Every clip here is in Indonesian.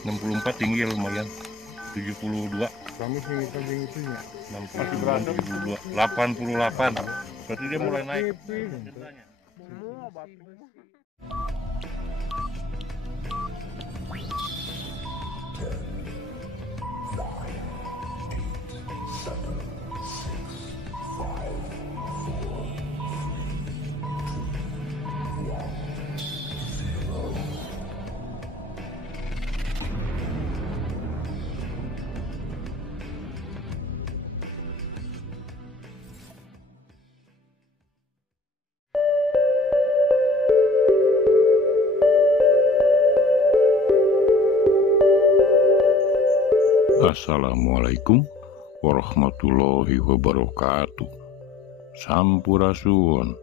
64 tinggi lumayan. 72. Kami tinggi itu ya. 69, 72, 88. Berarti dia mulai naik. Semua batu. Assalamualaikum warahmatullahi wabarakatuh. Sampurasun.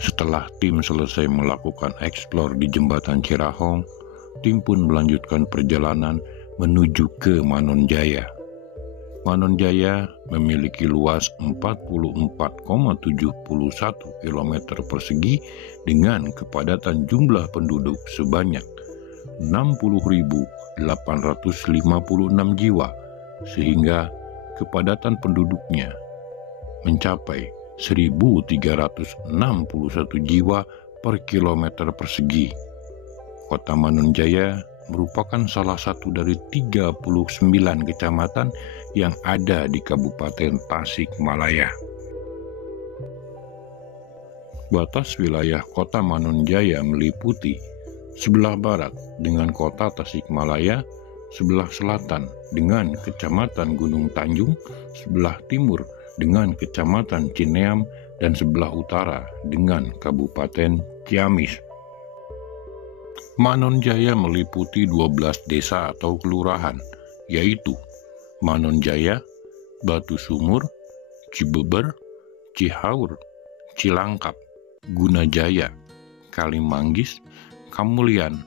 Setelah tim selesai melakukan eksplor di jembatan Cirahong, tim pun melanjutkan perjalanan menuju ke Manonjaya. Manonjaya memiliki luas 44,71 km persegi dengan kepadatan jumlah penduduk sebanyak 60.856 jiwa, sehingga kepadatan penduduknya mencapai 1.361 jiwa per kilometer persegi. Kota Manonjaya merupakan salah satu dari 39 kecamatan yang ada di Kabupaten Tasikmalaya. Batas wilayah Kota Manonjaya meliputi sebelah barat dengan Kota Tasikmalaya, sebelah selatan dengan Kecamatan Gunung Tanjung, sebelah timur dengan Kecamatan Cineam, dan sebelah utara dengan Kabupaten Ciamis. Manonjaya meliputi 12 desa atau kelurahan, yaitu Manonjaya, Batu Sumur, Cibeber, Cihaur, Cilangkap, Gunajaya, Kalimanggis, Kamulian,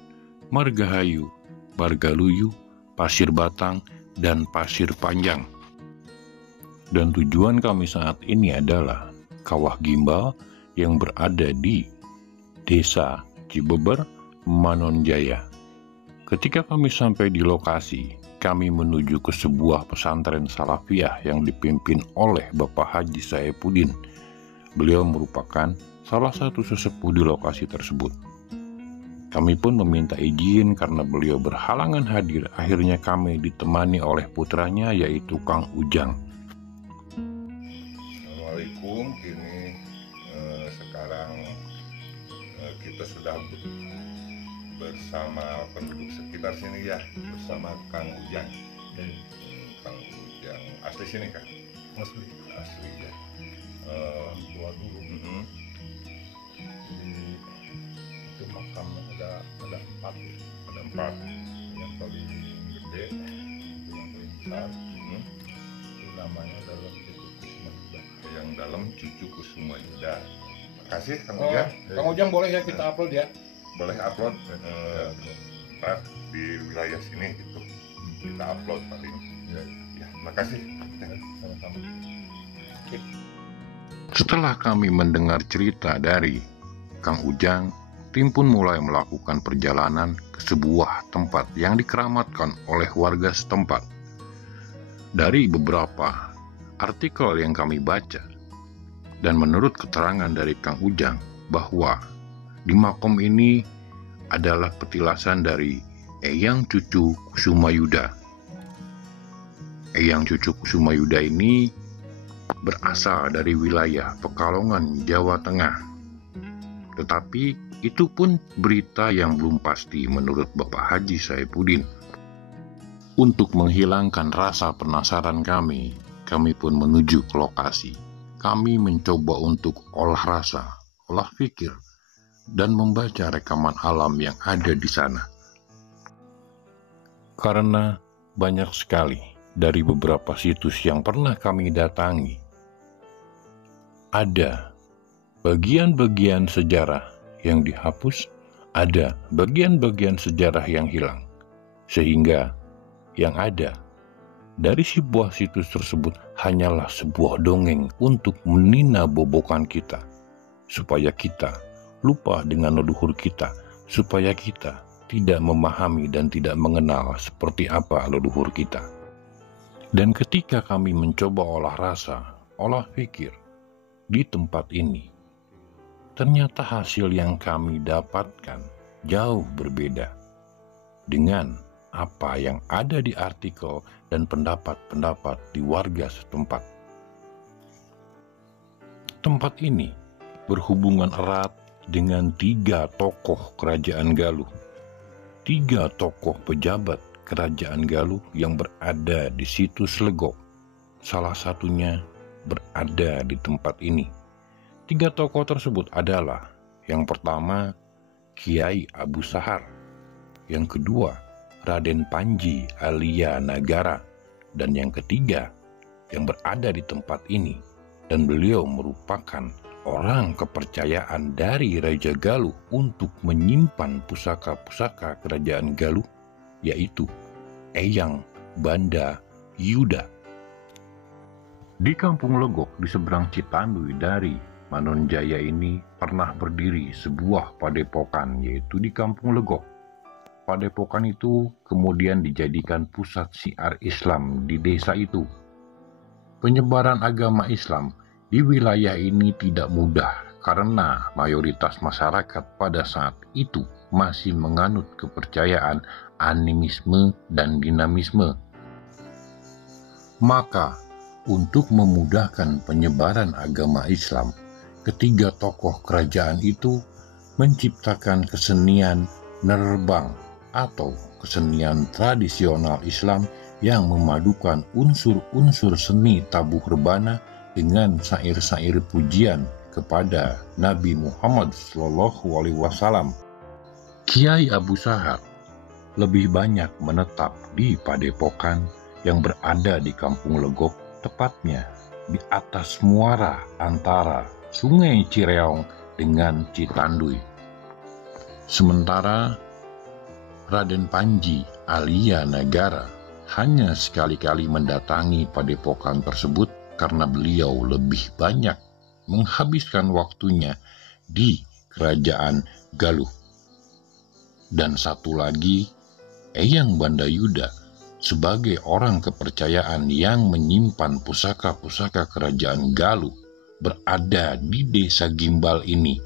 Margahayu, Margaluyu, Pasir Batang, dan Pasir Panjang. Dan tujuan kami saat ini adalah Kawah Gimbal yang berada di Desa Cibeber, Manonjaya. Ketika kami sampai di lokasi, kami menuju ke sebuah pesantren Salafiyah yang dipimpin oleh Bapak Haji Saipuddin. Beliau merupakan salah satu sesepuh di lokasi tersebut. Kami pun meminta izin karena beliau berhalangan hadir. Akhirnya kami ditemani oleh putranya, yaitu Kang Ujang. Assalamualaikum. Ini sekarang kita sudah bersama penduduk sekitar sini ya, bersama Kang Ujang. Kang Ujang asli sini kan? Asli ya. Gua dulu. Itu makamnya ada 4. Yang paling gede, yang paling besar, itu namanya dalam Cucu Kusuma Yuda. Yang dalam Cucu Kusuma Yuda. Makasih Kang Ujang. Kang Ujang boleh ya kita upload ya? Boleh upload ntar di wilayah sini gitu. Kita upload paling. Ya, makasih. Sama-sama. Setelah kami mendengar cerita dari Kang Ujang, tim pun mulai melakukan perjalanan ke sebuah tempat yang dikeramatkan oleh warga setempat. Dari beberapa artikel yang kami baca, dan menurut keterangan dari Kang Ujang, bahwa di makom ini adalah petilasan dari Eyang Cucu Kusuma Yuda. Eyang Cucu Kusuma Yuda ini berasal dari wilayah Pekalongan, Jawa Tengah. Tetapi itu pun berita yang belum pasti menurut Bapak Haji Saipuddin. Untuk menghilangkan rasa penasaran kami pun menuju ke lokasi. Kami mencoba untuk olah rasa, olah pikir, dan membaca rekaman alam yang ada di sana. Karena banyak sekali dari beberapa situs yang pernah kami datangi, ada bagian-bagian sejarah yang dihapus, ada bagian-bagian sejarah yang hilang, sehingga yang ada dari sebuah situs tersebut hanyalah sebuah dongeng untuk menina-bobokan kita, supaya kita lupa dengan leluhur kita, supaya kita tidak memahami dan tidak mengenal seperti apa leluhur kita. Dan ketika kami mencoba olah rasa, olah pikir di tempat ini, ternyata hasil yang kami dapatkan jauh berbeda dengan apa yang ada di artikel dan pendapat-pendapat di warga setempat. Tempat ini berhubungan erat dengan 3 tokoh kerajaan Galuh, 3 tokoh pejabat kerajaan Galuh yang berada di situs Legok. Salah satunya berada di tempat ini. 3 tokoh tersebut adalah, yang pertama Kiai Abu Sahar, yang kedua Raden Panji Alia Nagara, dan yang ketiga yang berada di tempat ini, dan beliau merupakan orang kepercayaan dari Raja Galuh untuk menyimpan pusaka-pusaka kerajaan Galuh, yaitu Eyang Banda Yuda. Di Kampung Legok di seberang Citanduy dari Manonjaya ini pernah berdiri sebuah padepokan, yaitu di Kampung Legok. Padepokan itu kemudian dijadikan pusat syiar Islam di desa itu. Penyebaran agama Islam di wilayah ini tidak mudah karena mayoritas masyarakat pada saat itu masih menganut kepercayaan animisme dan dinamisme. Maka, untuk memudahkan penyebaran agama Islam, ketiga tokoh kerajaan itu menciptakan kesenian nerbang atau kesenian tradisional Islam yang memadukan unsur-unsur seni tabuh rebana dengan syair-syair pujian kepada Nabi Muhammad SAW. Kiai Abu Sahar lebih banyak menetap di padepokan yang berada di Kampung Legok, tepatnya di atas muara antara Sungai Cireong dengan Citanduy. Sementara Raden Panji Alia Nagara hanya sekali-kali mendatangi padepokan tersebut karena beliau lebih banyak menghabiskan waktunya di kerajaan Galuh. Dan satu lagi, Eyang Banda Yuda sebagai orang kepercayaan yang menyimpan pusaka-pusaka kerajaan Galuh berada di desa Gimbal ini.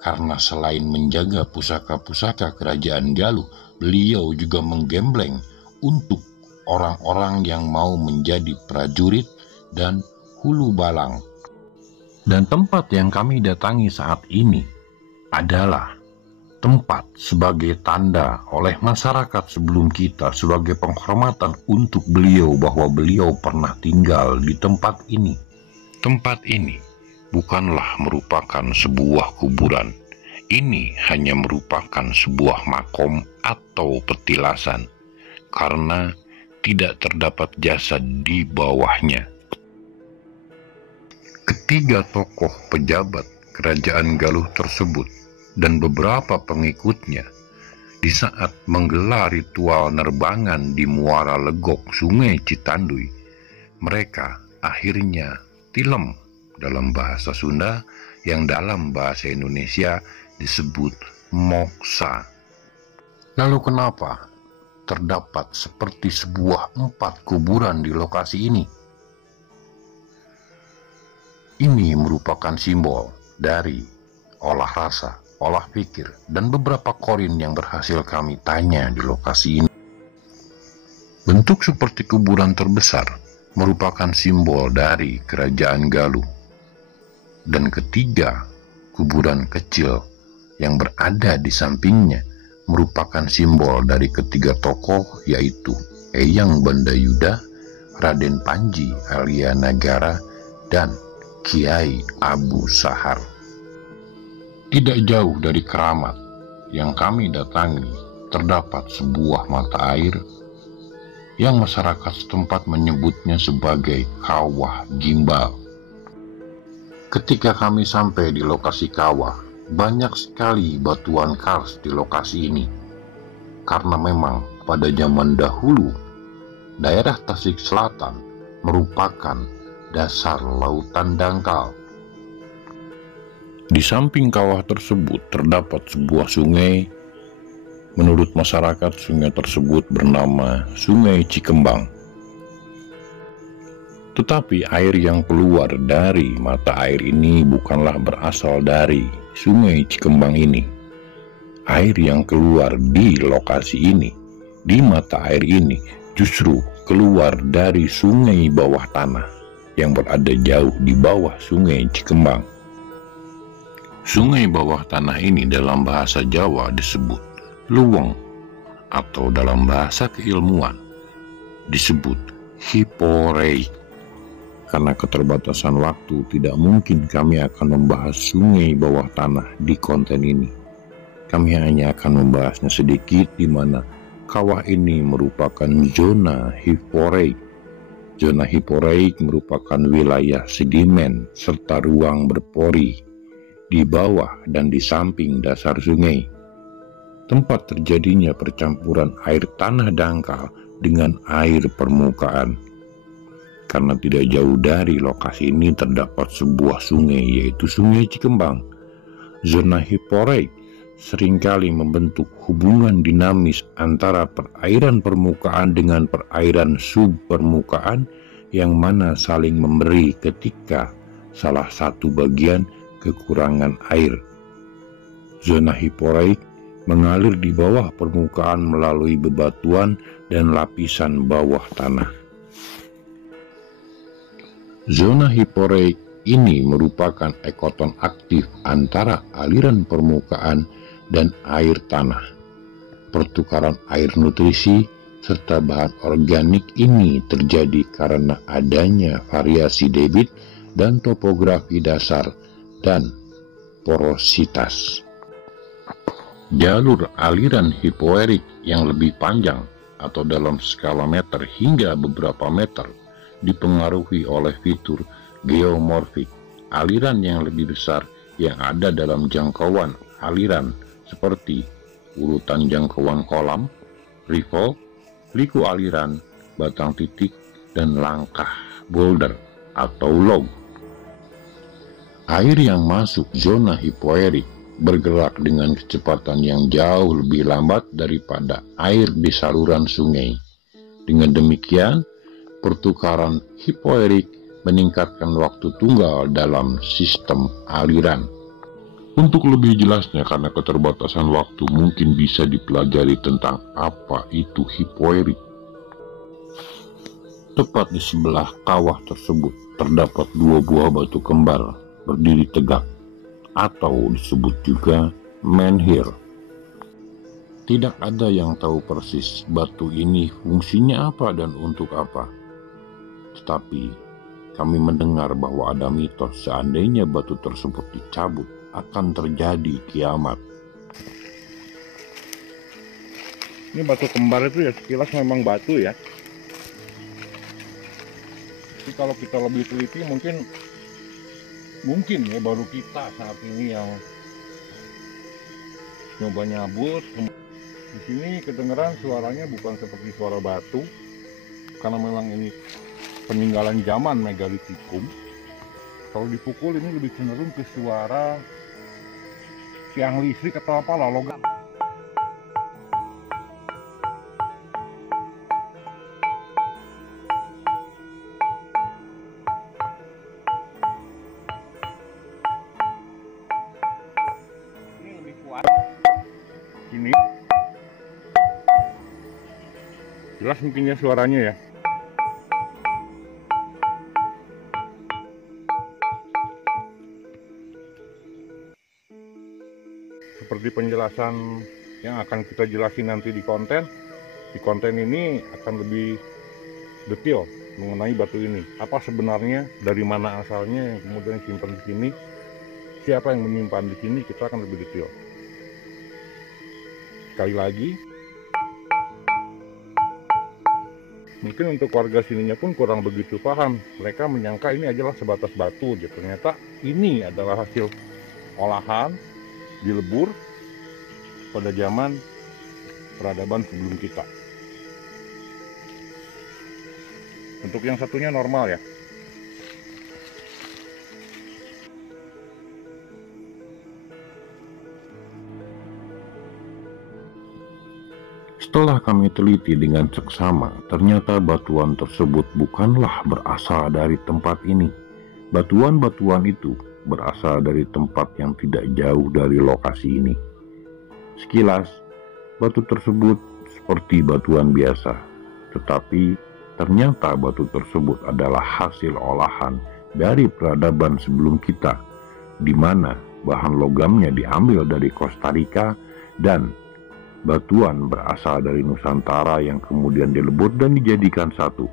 Karena selain menjaga pusaka-pusaka kerajaan Galuh, beliau juga menggembleng untuk orang-orang yang mau menjadi prajurit dan hulu balang. Dan tempat yang kami datangi saat ini adalah tempat sebagai tanda oleh masyarakat sebelum kita sebagai penghormatan untuk beliau bahwa beliau pernah tinggal di tempat ini. Tempat ini bukanlah merupakan sebuah kuburan. Ini hanya merupakan sebuah makom atau petilasan karena tidak terdapat jasad di bawahnya. Ketiga tokoh pejabat kerajaan Galuh tersebut dan beberapa pengikutnya di saat menggelar ritual nerbangan di muara Legok Sungai Citanduy, mereka akhirnya tilem dalam bahasa Sunda yang dalam bahasa Indonesia disebut moksa. Lalu kenapa terdapat seperti sebuah 4 kuburan di lokasi ini? Ini merupakan simbol dari olah rasa, olah pikir, dan beberapa korin yang berhasil kami tanya di lokasi ini. Bentuk seperti kuburan terbesar merupakan simbol dari kerajaan Galuh. Dan ketiga kuburan kecil yang berada di sampingnya merupakan simbol dari ketiga tokoh, yaitu Eyang Banda Yuda, Raden Panji Alia Nagara, dan Kiai Abu Sahar. Tidak jauh dari keramat yang kami datangi terdapat sebuah mata air yang masyarakat setempat menyebutnya sebagai Kawah Gimbal. Ketika kami sampai di lokasi kawah, banyak sekali batuan kars di lokasi ini. Karena memang pada zaman dahulu, daerah Tasik Selatan merupakan dasar lautan dangkal. Di samping kawah tersebut terdapat sebuah sungai Menurut masyarakat, sungai tersebut bernama Sungai Cikembang. Tetapi air yang keluar dari mata air ini bukanlah berasal dari Sungai Cikembang ini. Air yang keluar di lokasi ini, di mata air ini, justru keluar dari sungai bawah tanah yang berada jauh di bawah Sungai Cikembang. Sungai bawah tanah ini dalam bahasa Jawa disebut luweng, atau dalam bahasa keilmuan disebut hiporei. Karena keterbatasan waktu, tidak mungkin kami akan membahas sungai bawah tanah di konten ini. Kami hanya akan membahasnya sedikit, di mana kawah ini merupakan zona hiporeik. Zona hiporeik merupakan wilayah sedimen serta ruang berpori di bawah dan di samping dasar sungai. Tempat terjadinya percampuran air tanah dangkal dengan air permukaan. Karena tidak jauh dari lokasi ini terdapat sebuah sungai, yaitu Sungai Cikembang. Zona hiporeik seringkali membentuk hubungan dinamis antara perairan permukaan dengan perairan subpermukaan, yang mana saling memberi ketika salah satu bagian kekurangan air. Zona hiporeik mengalir di bawah permukaan melalui bebatuan dan lapisan bawah tanah. Zona hiporeik ini merupakan ekoton aktif antara aliran permukaan dan air tanah. Pertukaran air nutrisi serta bahan organik ini terjadi karena adanya variasi debit dan topografi dasar dan porositas. Jalur aliran hipoerik yang lebih panjang atau dalam skala meter hingga beberapa meter dipengaruhi oleh fitur geomorfik. Aliran yang lebih besar yang ada dalam jangkauan aliran seperti urutan jangkauan kolam, riffle, liku aliran, batang titik, dan langkah boulder atau log. Air yang masuk zona hipoerik bergerak dengan kecepatan yang jauh lebih lambat daripada air di saluran sungai. Dengan demikian, pertukaran hipoerik meningkatkan waktu tunggal dalam sistem aliran. Untuk lebih jelasnya, karena keterbatasan waktu, mungkin bisa dipelajari tentang apa itu hipoerik. Tepat di sebelah kawah tersebut terdapat dua buah batu kembar berdiri tegak, atau disebut juga menhir. Tidak ada yang tahu persis batu ini fungsinya apa dan untuk apa. Tetapi kami mendengar bahwa ada mitos seandainya batu tersebut dicabut akan terjadi kiamat. Ini batu kembar itu ya sekilas memang batu ya. Tapi kalau kita lebih teliti mungkin ya baru kita saat ini yang nyoba nyabut. Di sini kedengeran suaranya bukan seperti suara batu, karena memang ini peninggalan zaman megalitikum. Kalau dipukul ini lebih cenderung ke suara tiang listrik atau apa lah, logam. Ini lebih kuat. Ini jelas mungkinnya suaranya ya. Seperti penjelasan yang akan kita jelasin nanti di konten ini akan lebih detail mengenai batu ini. Apa sebenarnya, dari mana asalnya, yang kemudian disimpan di sini, siapa yang menyimpan di sini, kita akan lebih detail. Sekali lagi, mungkin untuk warga sininya pun kurang begitu paham. Mereka menyangka ini adalah sebatas batu, ternyata ini adalah hasil olahan dilebur pada zaman peradaban sebelum kita. Untuk yang satunya normal ya. Setelah kami teliti dengan seksama, ternyata batuan tersebut bukanlah berasal dari tempat ini. Batuan-batuan itu berasal dari tempat yang tidak jauh dari lokasi ini. Sekilas, batu tersebut seperti batuan biasa, tetapi ternyata batu tersebut adalah hasil olahan dari peradaban sebelum kita, di mana bahan logamnya diambil dari Costa Rica dan batuan berasal dari Nusantara yang kemudian dilebur dan dijadikan satu.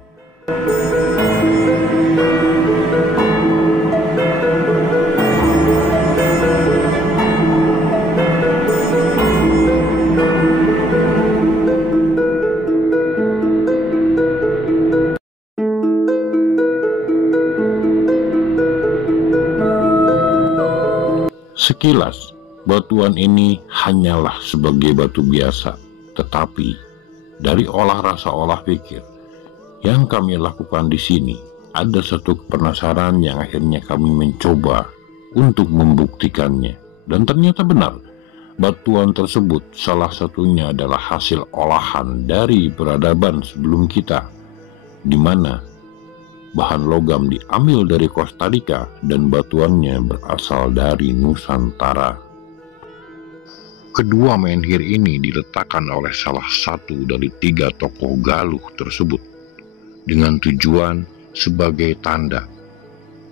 Sekilas, batuan ini hanyalah sebagai batu biasa, tetapi dari olah rasa olah pikir yang kami lakukan di sini, ada satu penasaran yang akhirnya kami mencoba untuk membuktikannya. Dan ternyata benar, batuan tersebut salah satunya adalah hasil olahan dari peradaban sebelum kita, di mana bahan logam diambil dari Costa Rica dan batuannya berasal dari Nusantara. Kedua menhir ini diletakkan oleh salah satu dari 3 tokoh Galuh tersebut dengan tujuan sebagai tanda,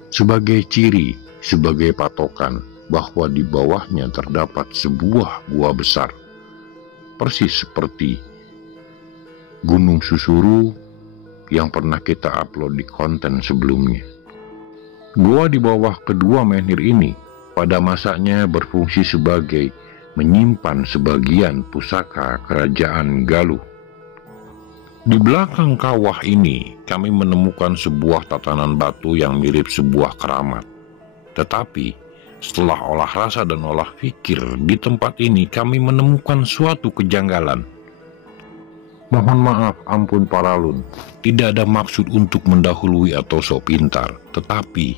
sebagai ciri, sebagai patokan bahwa di bawahnya terdapat sebuah gua besar, persis seperti Gunung Susuru yang pernah kita upload di konten sebelumnya. Gua di bawah kedua menhir ini pada masanya berfungsi sebagai menyimpan sebagian pusaka kerajaan Galuh. Di belakang kawah ini kami menemukan sebuah tatanan batu yang mirip sebuah keramat. Tetapi setelah olah rasa dan olah pikir di tempat ini kami menemukan suatu kejanggalan. Mohon maaf, ampun Paralun, tidak ada maksud untuk mendahului atau sok pintar, tetapi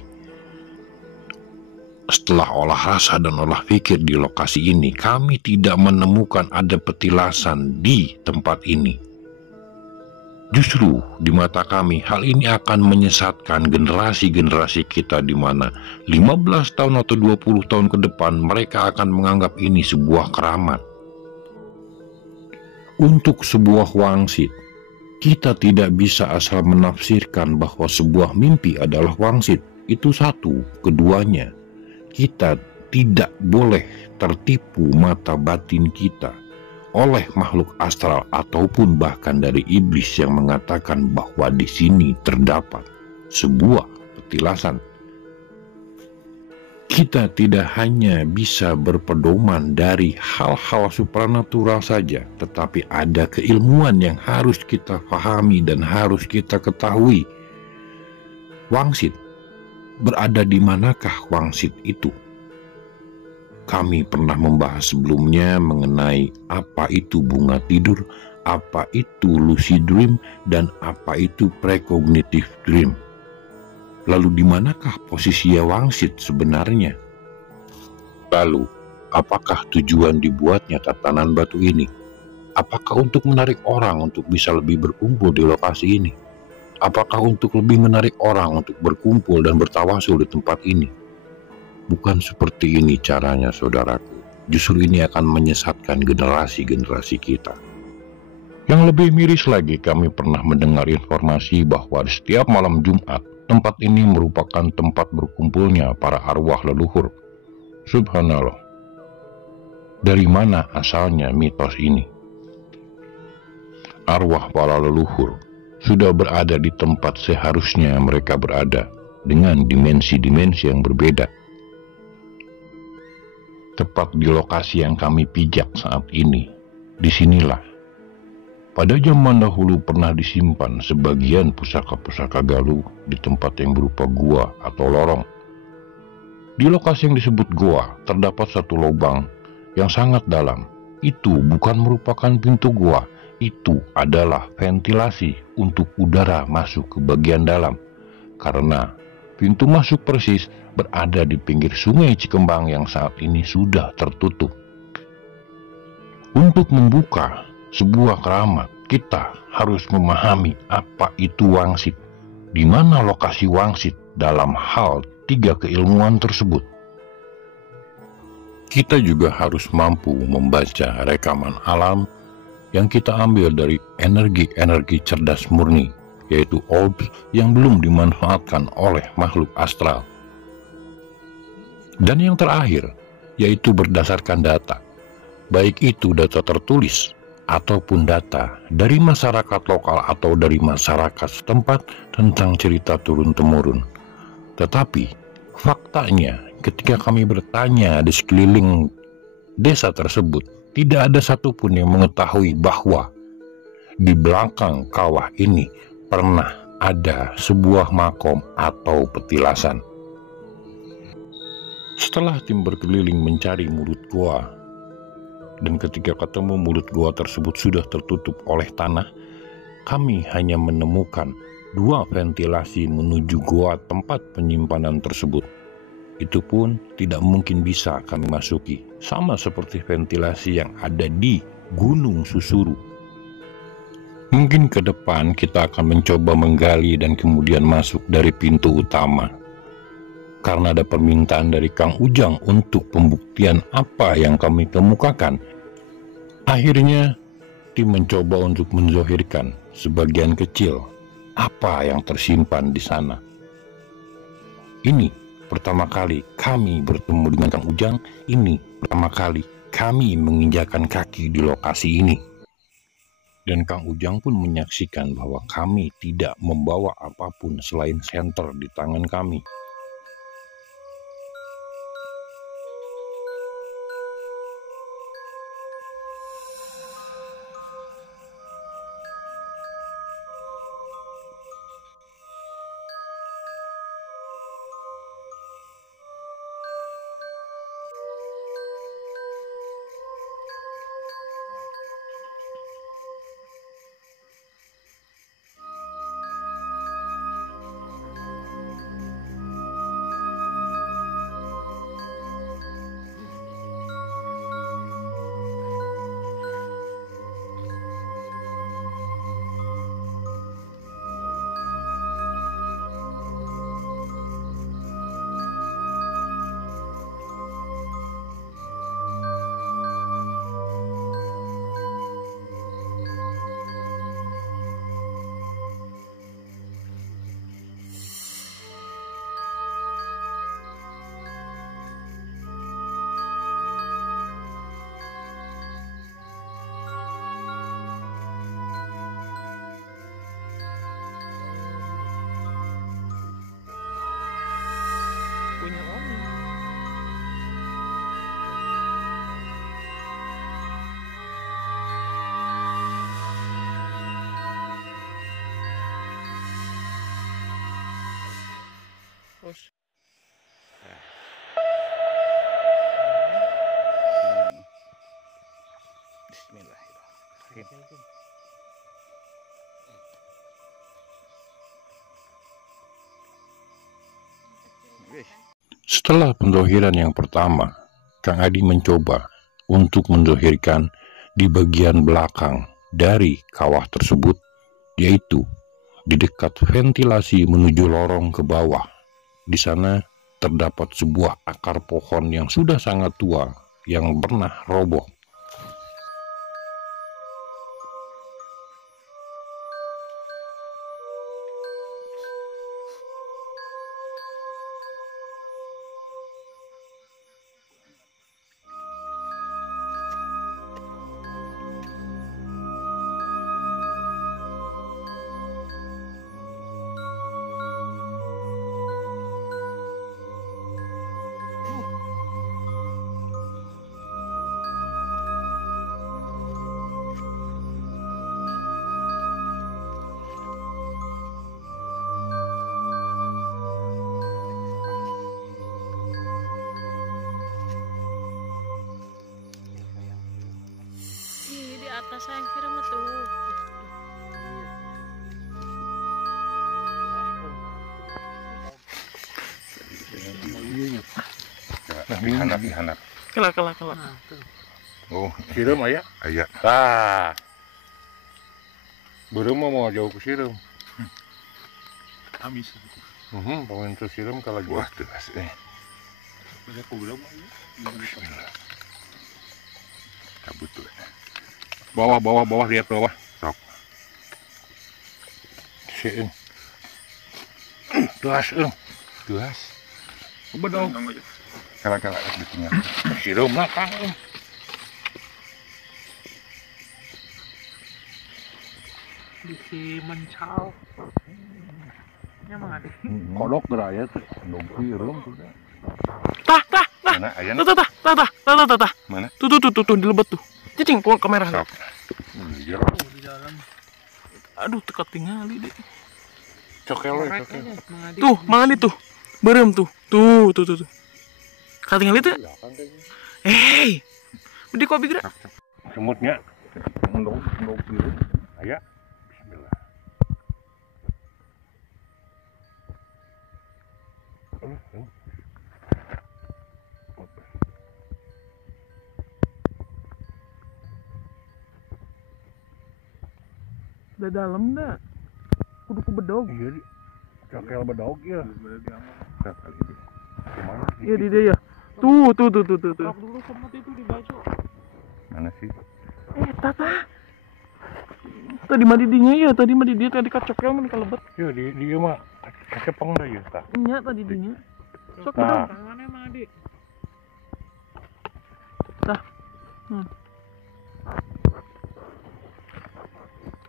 setelah olah rasa dan olah pikir di lokasi ini, kami tidak menemukan ada petilasan di tempat ini. Justru di mata kami, hal ini akan menyesatkan generasi-generasi kita, di mana 15 tahun atau 20 tahun ke depan mereka akan menganggap ini sebuah keramat. Untuk sebuah wangsit, kita tidak bisa asal menafsirkan bahwa sebuah mimpi adalah wangsit. Itu satu. Keduanya, kita tidak boleh tertipu mata batin kita oleh makhluk astral ataupun bahkan dari iblis yang mengatakan bahwa di sini terdapat sebuah petilasan. Kita tidak hanya bisa berpedoman dari hal-hal supranatural saja, tetapi ada keilmuan yang harus kita pahami dan harus kita ketahui. Wangsit, berada di manakah wangsit itu? Kami pernah membahas sebelumnya mengenai apa itu bunga tidur, apa itu lucid dream, dan apa itu precognitive dream. Lalu di manakah posisi wangsit sebenarnya? Lalu, apakah tujuan dibuatnya tatanan batu ini? Apakah untuk menarik orang untuk bisa lebih berkumpul di lokasi ini? Apakah untuk lebih menarik orang untuk berkumpul dan bertawasul di tempat ini? Bukan seperti ini caranya, saudaraku. Justru ini akan menyesatkan generasi-generasi kita. Yang lebih miris lagi, kami pernah mendengar informasi bahwa di setiap malam Jumat, tempat ini merupakan tempat berkumpulnya para arwah leluhur. Subhanallah. Dari mana asalnya mitos ini? Arwah para leluhur sudah berada di tempat seharusnya mereka berada, dengan dimensi-dimensi yang berbeda. Tepat di lokasi yang kami pijak saat ini, disinilah pada zaman dahulu pernah disimpan sebagian pusaka-pusaka Galuh di tempat yang berupa gua atau lorong. Di lokasi yang disebut gua terdapat satu lubang yang sangat dalam. Itu bukan merupakan pintu gua, itu adalah ventilasi untuk udara masuk ke bagian dalam. Karena pintu masuk persis berada di pinggir sungai Cikembang yang saat ini sudah tertutup. Untuk membuka sebuah keramat, kita harus memahami apa itu wangsit, di mana lokasi wangsit dalam hal 3 keilmuan tersebut. Kita juga harus mampu membaca rekaman alam yang kita ambil dari energi-energi cerdas murni, yaitu orbs yang belum dimanfaatkan oleh makhluk astral. Dan yang terakhir, yaitu berdasarkan data, baik itu data tertulis ataupun data dari masyarakat lokal atau dari masyarakat setempat tentang cerita turun-temurun. Tetapi faktanya, ketika kami bertanya di sekeliling desa tersebut, tidak ada satupun yang mengetahui bahwa di belakang kawah ini pernah ada sebuah makom atau petilasan. Setelah tim berkeliling mencari mulut gua, dan ketika ketemu mulut gua tersebut sudah tertutup oleh tanah, kami hanya menemukan 2 ventilasi menuju gua tempat penyimpanan tersebut. Itu pun tidak mungkin bisa kami masuki, sama seperti ventilasi yang ada di Gunung Susuru. Mungkin ke depan kita akan mencoba menggali dan kemudian masuk dari pintu utama. Karena ada permintaan dari Kang Ujang untuk pembuktian apa yang kami kemukakan, akhirnya tim mencoba untuk menzohirkan sebagian kecil apa yang tersimpan di sana. Ini pertama kali kami bertemu dengan Kang Ujang, ini pertama kali kami menginjakan kaki di lokasi ini. Dan Kang Ujang pun menyaksikan bahwa kami tidak membawa apapun selain senter di tangan kami. Punya Om. Terus. Bismillahirrahmanirrahim. Setelah pendohiran yang pertama, Kang Adi mencoba untuk mendohirkan di bagian belakang dari kawah tersebut, yaitu di dekat ventilasi menuju lorong ke bawah. Di sana terdapat sebuah akar pohon yang sudah sangat tua yang pernah roboh. Di atas saya kira mah tuh. Nah, dihanap. Kelak. Oh, Siram aya. aya. Ah, Beureum mau jauh ke sireum. Amis. Pemain ke sireum kalau lagi. Wah, tuh asli. Ada program Kabut tuh. bawah lihat bawah. Sok. Sieun. Tuas Tuas. Bedog. Kala-kala ditinggal. Sireum lah Kang. Di mencau. Nyaman. Kodok geraya tuh. Dog sireum tuh. Tah. Mana ayana? Tah. Mana? Tuh di lebat tuh. Cicing pulang kamera. Sok. Iya. Di dalam. Aduh, teka tingali deh. Cokel. Tuh, mana tuh? Berem tuh. Tuh. Katingali tuh. Hei. Bedi kok bigra. Semutnya. Dog sireum. Aya. Bismillah. Udah dalam dah. Kudu ku bedog. Iya di. Cokel bedog ya. Kali itu. Kemana? Iya di dia ya. Tuh. Dulu semut itu di baju. Mana sih? Tata. Tadi mah di dinya ya, tadi tadi kacokel mah kalebet. Ya dia mah kecepeng dah ya tah. Nya tadi dinya. Sok Nah. bedog. Tangannya emang adik.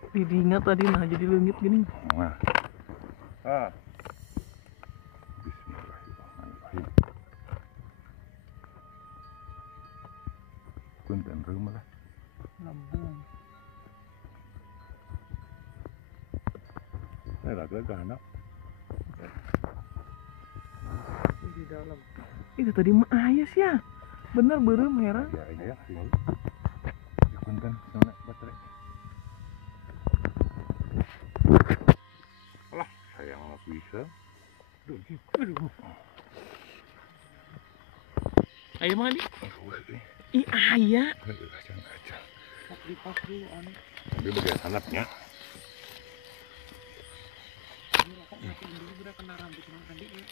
Di dinya tadi nah jadi leungit gini. Nah. Ah. Bismillahirrahmanirrahim. Punten rumah lah. Lambung. Lagi anak. Di dalam. Itu tadi mah ayas ya. Bener berem heran. Ya sini. Ya punten sama baterai. Alah, sayang nggak bisa. Aduh. Ayo mah di. Ih ayah. Kacang. Di pos dulu aneh. Tapi bagian anaknya. Dulu udah kena rambut orang tadi ya.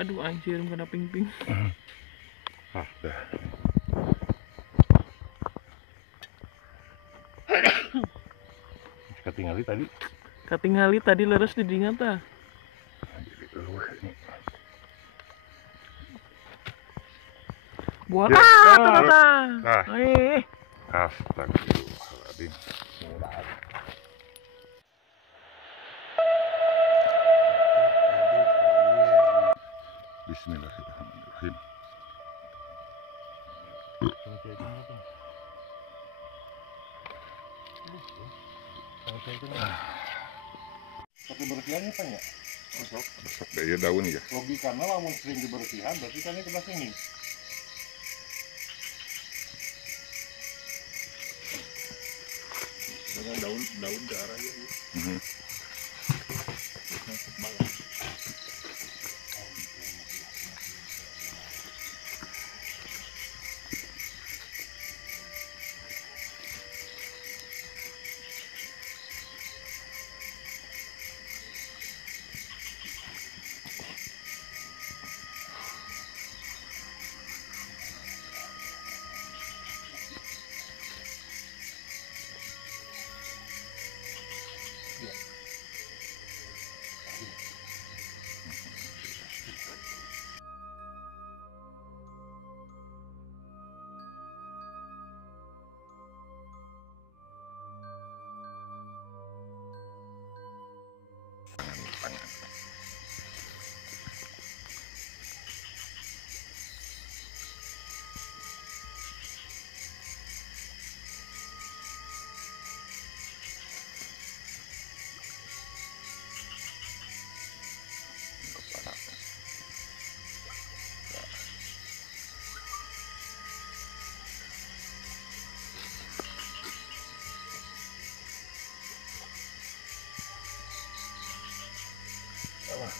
Aduh anjir kena ping-ping. Ah, dah. Ketinggali tadi. Katingali tadi leres di dingan tah. Jadi luweh ini. Buat Ya. tata. Ah. Astagfirullahaladzim. Bismillahirrahmanirrahim. Tapi bersihannya kan ya? Besok daya daun ya. Logikanya lamun sering dibersihan berarti kan ini kena sini. Daun ke arahnya.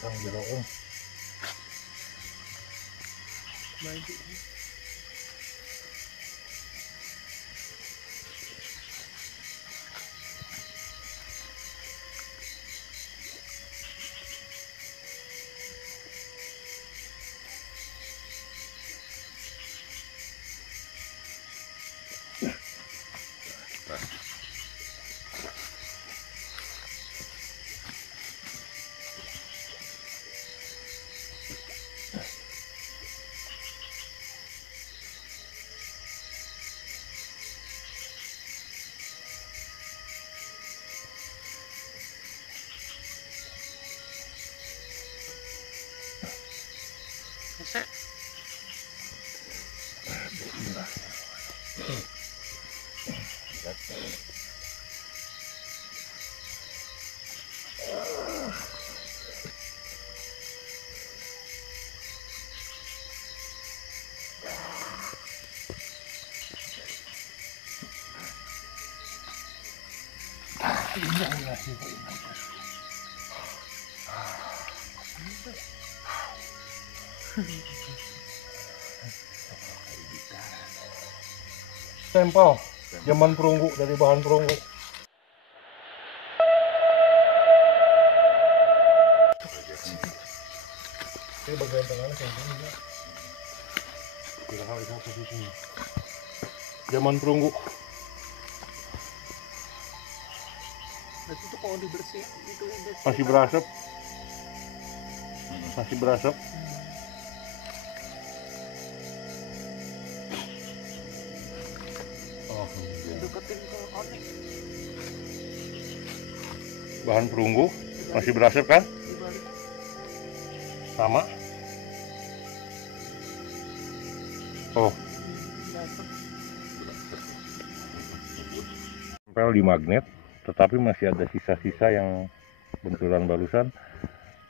Kang jero. Stempel zaman perunggu, dari bahan perunggu. Ini bagian tengahnya kayak gini ya. Kira-kira itu posisinya. Zaman perunggu. Berarti itu kalau dibersih itu Masih berasap. Masih berasap. Oh, deketin ke konek bahan perunggu masih berasap kan? dibalik. Sama. Oh, tempel di magnet, tetapi masih ada sisa-sisa yang benturan barusan.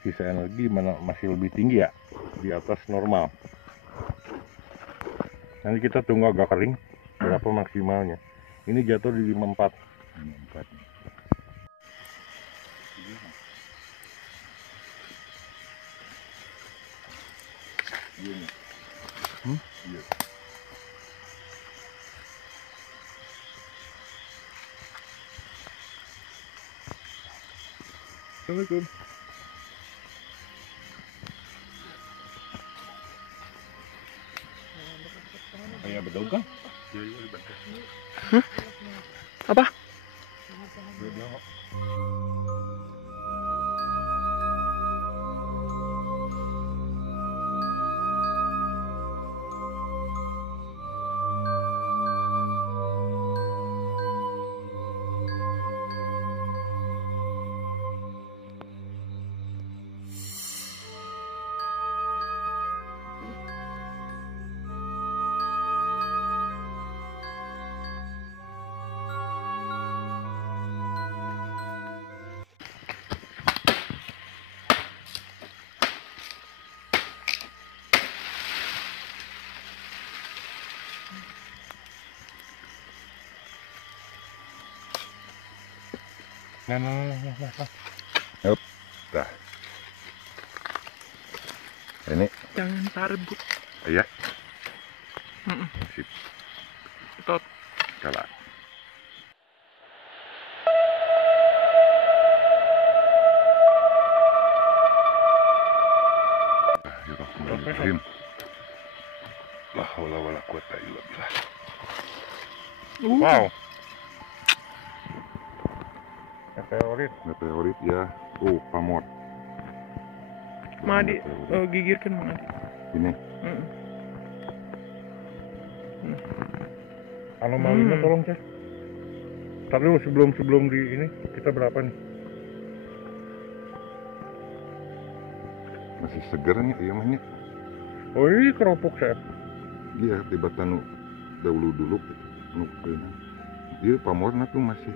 Sisa energi masih lebih tinggi ya, di atas normal. Nanti kita tunggu agak kering, berapa maksimalnya. Ini jatuh di 54. 54. Iya. Assalamualaikum. Kayak bedog kan? Iya, iya, betul. Apa? Bedog. Nah. Yup. Dah. Ini. Jangan tarebut. Iya. Sip. Tot. Kalah. Bismillahirrahmanirrahim. La haula wala quwata illa billah. Wow. Meteorit ya. Oh, pamor. Madi, gigirkan Madi. Ini. Anomalinya tolong cek. Tapi sebelum di ini kita berapa nih? Masih seger nih ayamnya. Oh, ini keropok saya. Iya, tiba-tiba dulu dia pamornya tuh masih.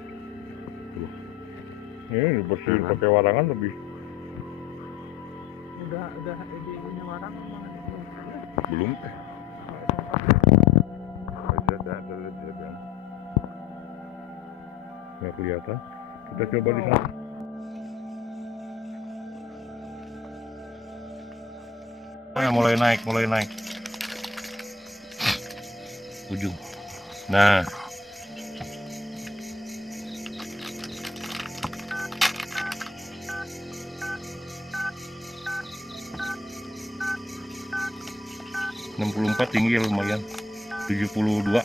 Tuh. Ini dibersihin pakai warangan lebih. Udah ini warang Belum teh. Nggak kelihatan. Kita coba di sana. Mulai naik. Ujung. Nah. Tinggi lumayan. 72.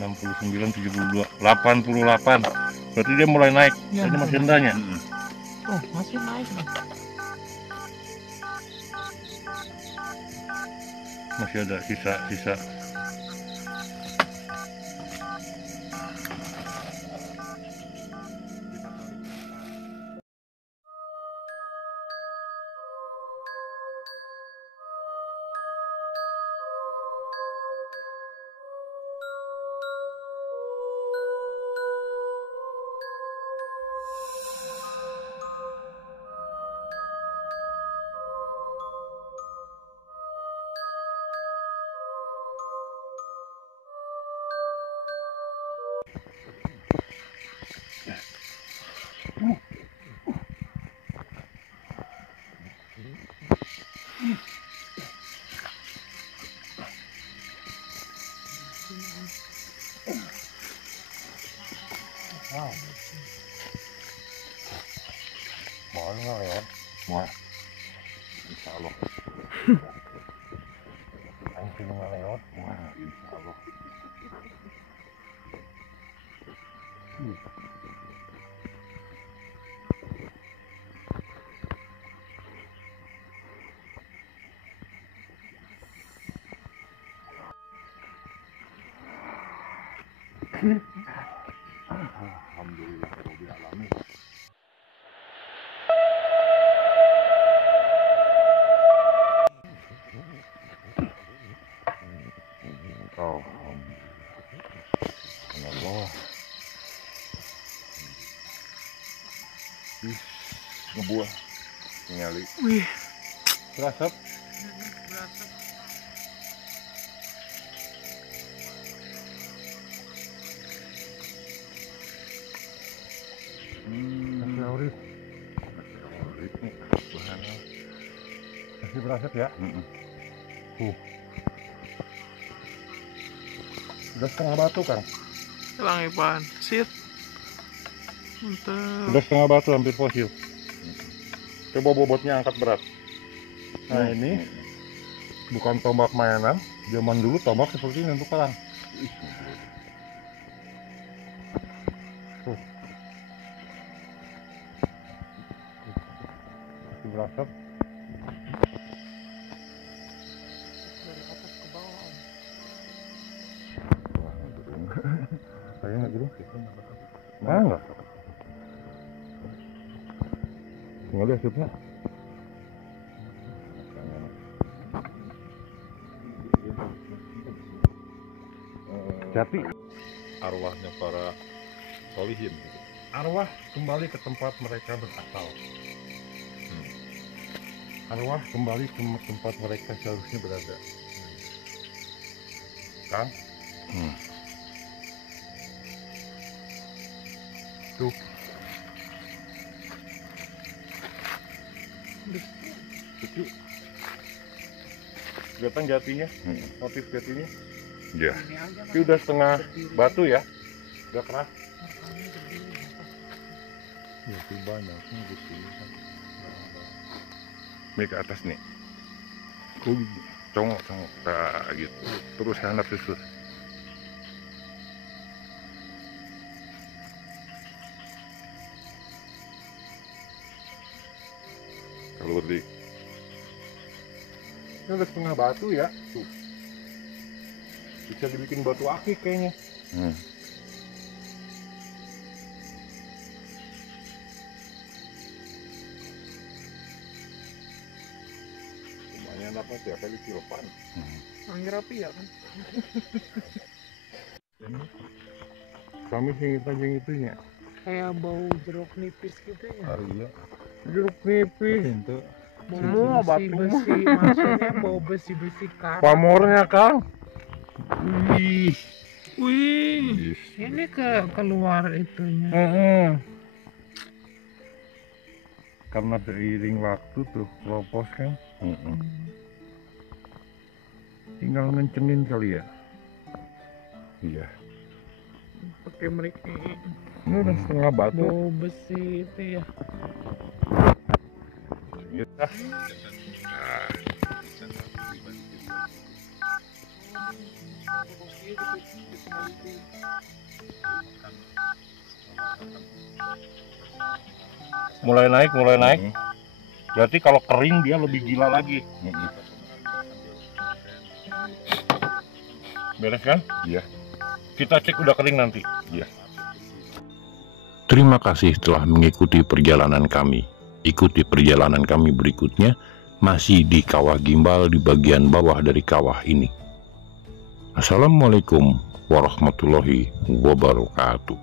69, 72, 88. Berarti dia mulai naik. Ya, Ini masih rendahnya. oh masih naik nih. Masih ada sisa-sisa. Alhamdulillah rabbil alamin. Alhamdulillah. Ngebuah nyali. Wih, Serasap. Berasa. Nasi urip. Urip nih bahannya. Masih berasap ya? Udah setengah batu kan? hilang Ipan. Sit. Mantap. Udah setengah batu hampir fosil. Coba bobotnya angkat berat. Nah ini bukan tombak mainan. Zaman dulu tombak seperti ini untuk perang. Tuh. Masih berasap. Dari atas ke bawah Om. Kayaknya nggak gerung. Mana nggak? Tinggal lihat hasilnya. Jati. Arwahnya para solihin. Arwah kembali ke tempat mereka berasal. Arwah kembali ke tempat mereka seharusnya berada. Kang? Tuh. Itu. Kelihatan jatinya, motif jatinya. Ya. Ini aja Tapi udah setengah batu ya, udah keras. Makanya berdiri. Jati banyak nih di sini. Ini ke atas nih. Congok. Nah, gitu. Terus handap susus. Kalau berdiri. Ini udah setengah batu ya, tuh. Bisa dibikin batu akik kayaknya. Lumayan apa sih, kali kilopan. Angin rapi ya kan? Kami singit aja itunya. Kayak bau jeruk nipis gitu ya. Iya. Jeruk nipis. Semua batu mah. Besi, maksudnya bau besi-besi karat. Pamornya Kang. Wih. Wih. Ini keluar itunya. Karena seiring waktu tuh lopos kan. Tinggal ngencenin kali ya. Iya. Pakai mereka Ini udah setengah batu. bau besi itu ya. Mulai naik. Berarti kalau kering dia lebih gila lagi. Beres kan? Iya. Kita cek udah kering nanti. Terima kasih telah mengikuti perjalanan kami. Ikuti perjalanan kami berikutnya masih di kawah gimbal di bagian bawah dari kawah ini. Assalamualaikum warahmatullahi wabarakatuh.